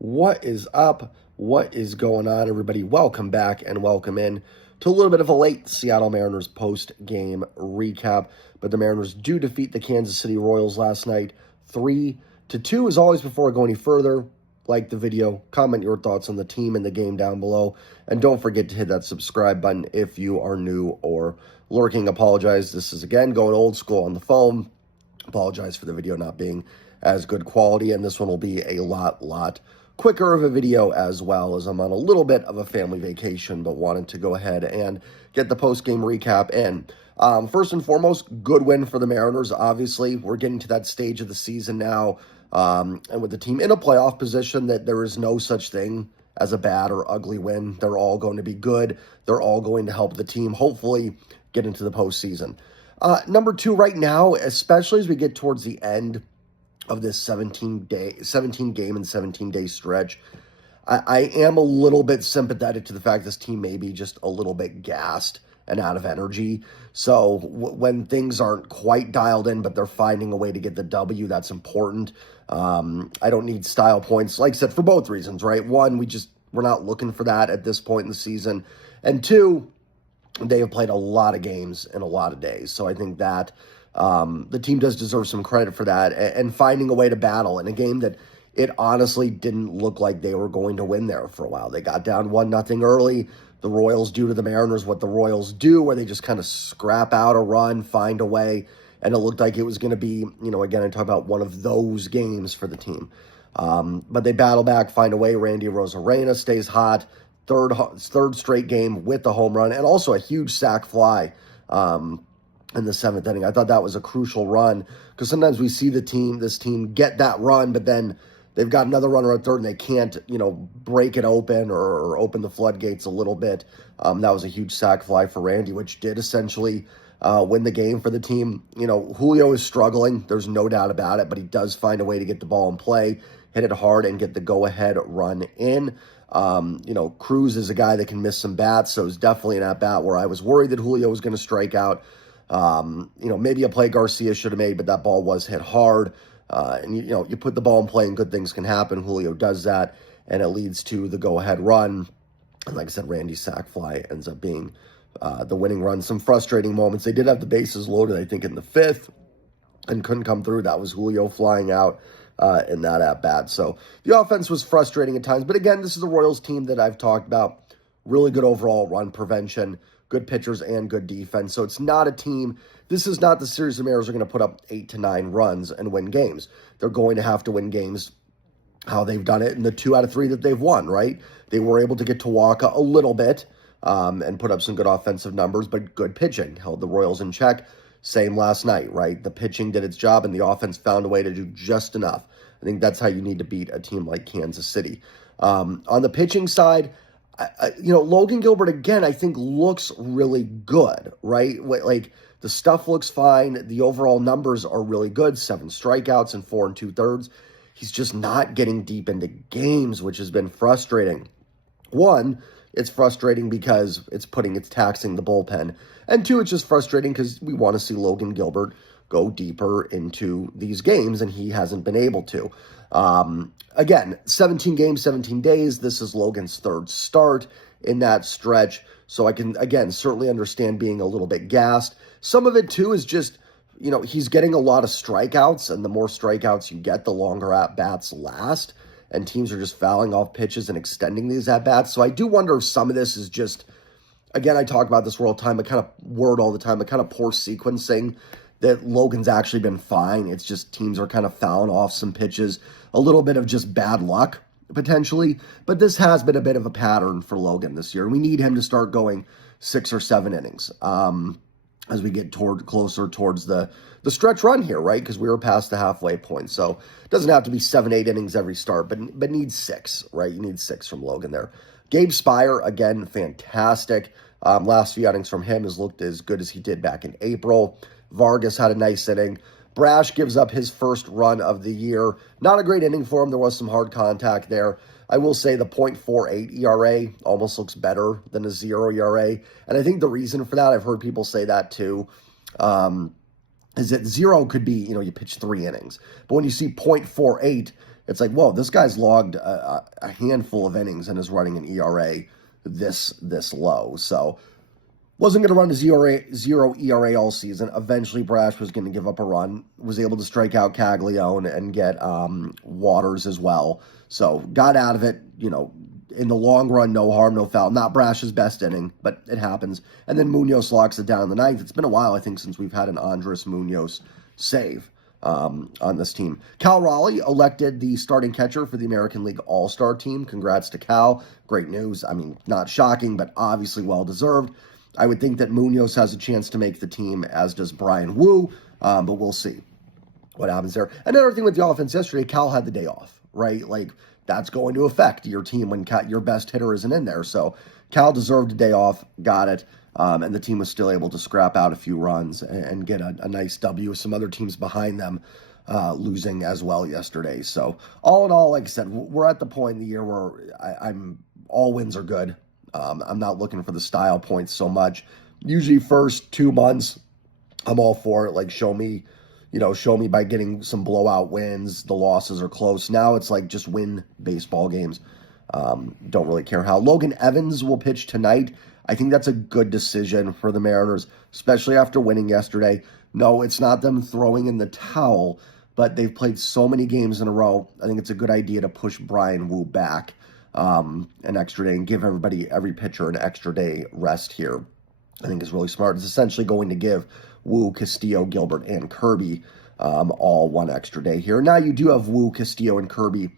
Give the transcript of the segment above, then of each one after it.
What is up? What is going on, everybody? Welcome back and welcome in to a little bit of a late Seattle Mariners post-game recap. But the Mariners do defeat the Kansas City Royals last night 3-2. As always, before I go any further, like the video, comment your thoughts on the team and the game down below, and don't forget to hit that subscribe button if you are new or lurking. Apologize. This is, again, going old school on the phone. Apologize for the video not being as good quality, and this one will be a lot quicker of a video, as well as I'm on a little bit of a family vacation, but wanted to go ahead and get the post-game recap in. First and foremost, good win for the Mariners. Obviously, we're getting to that stage of the season now, and with the team in a playoff position, that there is no such thing as a bad or ugly win. They're all going to be good. They're all going to help the team hopefully get into the postseason. Number two, right now, especially as we get towards the end of this 17 game and 17-day stretch, I am a little bit sympathetic to the fact this team may be just a little bit gassed and out of energy. So when things aren't quite dialed in, but they're finding a way to get the W, that's important. I don't need style points, like I said, for both reasons, right? One, we're not looking for that at this point in the season. And two, they have played a lot of games in a lot of days. So I think that the team does deserve some credit for that and finding a way to battle in a game that it honestly didn't look like they were going to win there for a while. They got down 1-0 early. The Royals do to the Mariners what the Royals do, where they just kind of scrap out a run, find a way, and it looked like it was going to be, again, I talk about one of those games for the team. But they battle back, find a way. Randy Arozarena stays hot. Third straight game with the home run, and also a huge sac fly in the seventh inning. I thought that was a crucial run, because sometimes we see this team get that run, but then they've got another runner at third and they can't, break it open or open the floodgates a little bit. That was a huge sac fly for Randy, which did essentially win the game for the team. Julio is struggling. There's no doubt about it, but he does find a way to get the ball in play, hit it hard, and get the go-ahead run in. Cruz is a guy that can miss some bats, so it's definitely an at-bat where I was worried that Julio was going to strike out. Maybe a play Garcia should have made, but that ball was hit hard. And you put the ball in play and good things can happen. Julio does that, and it leads to the go-ahead run. And like I said, Randy's sac fly ends up being the winning run. Some frustrating moments. They did have the bases loaded, I think, in the fifth, and couldn't come through. That was Julio flying out in that at-bat. So the offense was frustrating at times. But again, this is the Royals team that I've talked about. Really good overall run prevention, good pitchers, and good defense. So it's not a team. This is not the series the Mariners are going to put up 8 to 9 runs and win games. They're going to have to win games how they've done it in the 2 out of 3 that they've won, right? They were able to get to walk a little bit and put up some good offensive numbers, but good pitching held the Royals in check. Same last night, right? The pitching did its job, and the offense found a way to do just enough. I think that's how you need to beat a team like Kansas City. On the pitching side, Logan Gilbert, again, I think looks really good, right? Like, the stuff looks fine. The overall numbers are really good. 7 strikeouts and 4 2/3. He's just not getting deep into games, which has been frustrating. One, it's frustrating because it's taxing the bullpen. And two, it's just frustrating because we want to see Logan Gilbert go deeper into these games, and he hasn't been able to. Again, 17 games, 17 days. This is Logan's third start in that stretch. So I can, again, certainly understand being a little bit gassed. Some of it, too, is just, he's getting a lot of strikeouts, and the more strikeouts you get, the longer at-bats last. And teams are just fouling off pitches and extending these at-bats. So I do wonder if some of this is just, again, I talk about this all the time, a kind of poor sequencing, that Logan's actually been fine. It's just teams are kind of fouling off some pitches, a little bit of just bad luck, potentially. But this has been a bit of a pattern for Logan this year. We need him to start going 6 or 7 innings as we get closer towards the stretch run here, right? Because we were past the halfway point. So it doesn't have to be 7, 8 innings every start, but needs 6, right? You need 6 from Logan there. Gabe Spire, again, fantastic. Last few outings from him has looked as good as he did back in April. Vargas had a nice inning. Brash gives up his first run of the year. Not a great inning for him. There was some hard contact there. I will say the .48 ERA almost looks better than a 0 ERA. And I think the reason for that, I've heard people say that too, is that 0 could be, you pitch 3 innings. But when you see .48, it's like, whoa, this guy's logged a handful of innings and is running an ERA this low. So wasn't going to run a zero ERA all season. Eventually, Brash was going to give up a run. Was able to strike out Caglione and get Waters as well. So got out of it, in the long run, no harm, no foul. Not Brash's best inning, but it happens. And then Munoz locks it down in the ninth. It's been a while, I think, since we've had an Andres Munoz save on this team. Cal Raleigh elected the starting catcher for the American League All-Star team. Congrats to Cal. Great news. I mean, not shocking, but obviously well-deserved. I would think that Munoz has a chance to make the team, as does Brian Wu, but we'll see what happens there. Another thing with the offense yesterday, Cal had the day off, right? Like, that's going to affect your team when your best hitter isn't in there. So Cal deserved a day off, got it, and the team was still able to scrap out a few runs and get a nice W with some other teams behind them losing as well yesterday. So all in all, like I said, we're at the point in the year where I'm all wins are good. I'm not looking for the style points so much. Usually first 2 months, I'm all for it. Like, show me by getting some blowout wins. The losses are close. Now it's like just win baseball games. Don't really care how. Logan Evans will pitch tonight. I think that's a good decision for the Mariners, especially after winning yesterday. No, it's not them throwing in the towel, but they've played so many games in a row. I think it's a good idea to push Brian Wu back an extra day and give every pitcher an extra day rest here. I think is really smart. It's essentially going to give Wu, Castillo, Gilbert, and Kirby all one extra day here. Now you do have Wu, Castillo, and Kirby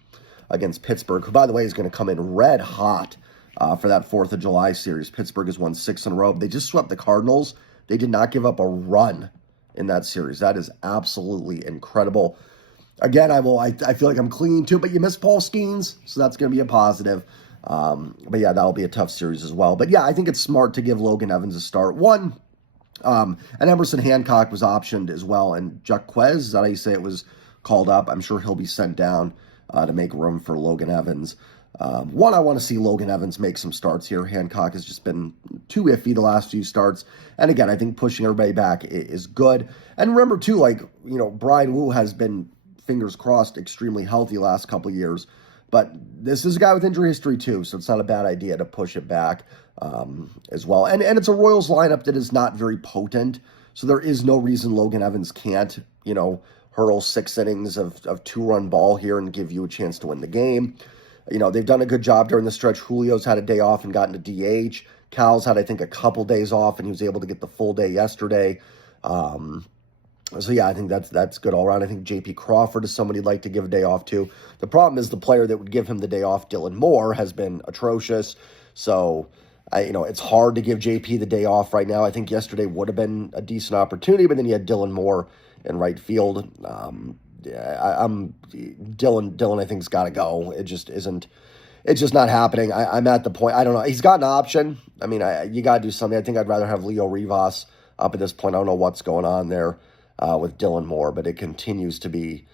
against Pittsburgh, who, by the way, is going to come in red hot for that 4th of July series. Pittsburgh has won 6 in a row. They just swept the Cardinals. They did not give up a run in that series. That is absolutely incredible. Again, I feel like I'm clinging to it, but you missed Paul Skeens, so that's going to be a positive. But yeah, that'll be a tough series as well. But yeah, I think it's smart to give Logan Evans a start. And Emerson Hancock was optioned as well, and Jaquez, is that how you say it, was called up. I'm sure he'll be sent down to make room for Logan Evans. I want to see Logan Evans make some starts here. Hancock has just been too iffy the last few starts. And again, I think pushing everybody back is good. And remember, too, Brian Wu has been, fingers crossed, extremely healthy last couple of years. But this is a guy with injury history, too, so it's not a bad idea to push it back as well. And it's a Royals lineup that is not very potent, so there is no reason Logan Evans can't, hurl 6 innings of 2-run ball here and give you a chance to win the game. They've done a good job during the stretch. Julio's had a day off and gotten a DH. Cal's had, I think, a couple days off, and he was able to get the full day yesterday. So, yeah, I think that's good all around. I think J.P. Crawford is somebody you'd like to give a day off to. The problem is the player that would give him the day off, Dylan Moore, has been atrocious. So, it's hard to give J.P. the day off right now. I think yesterday would have been a decent opportunity, but then you had Dylan Moore in right field. Dylan, I think, has got to go. It just isn't. It's just not happening. I'm at the point. I don't know. He's got an option. I mean, you got to do something. I think I'd rather have Leo Rivas up at this point. I don't know what's going on there with Dylan Moore, but it continues to be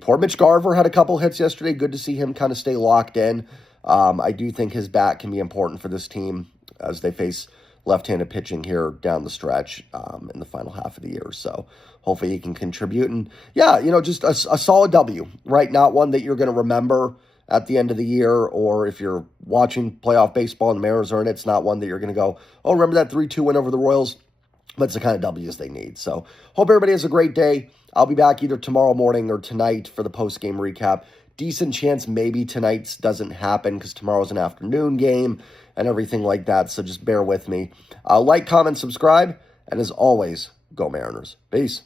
poor. Mitch Garver had a couple hits yesterday. Good to see him kind of stay locked in. I do think his bat can be important for this team as they face left-handed pitching here down the stretch in the final half of the year. So hopefully he can contribute. And yeah, just a solid W, right? Not one that you're going to remember at the end of the year, or if you're watching playoff baseball and the Mariners are in it, it's not one that you're going to go, oh, remember that 3-2 win over the Royals? But it's the kind of W's they need. So hope everybody has a great day. I'll be back either tomorrow morning or tonight for the post-game recap. Decent chance maybe tonight's doesn't happen because tomorrow's an afternoon game and everything like that. So just bear with me. Like, comment, subscribe. And as always, go Mariners. Peace.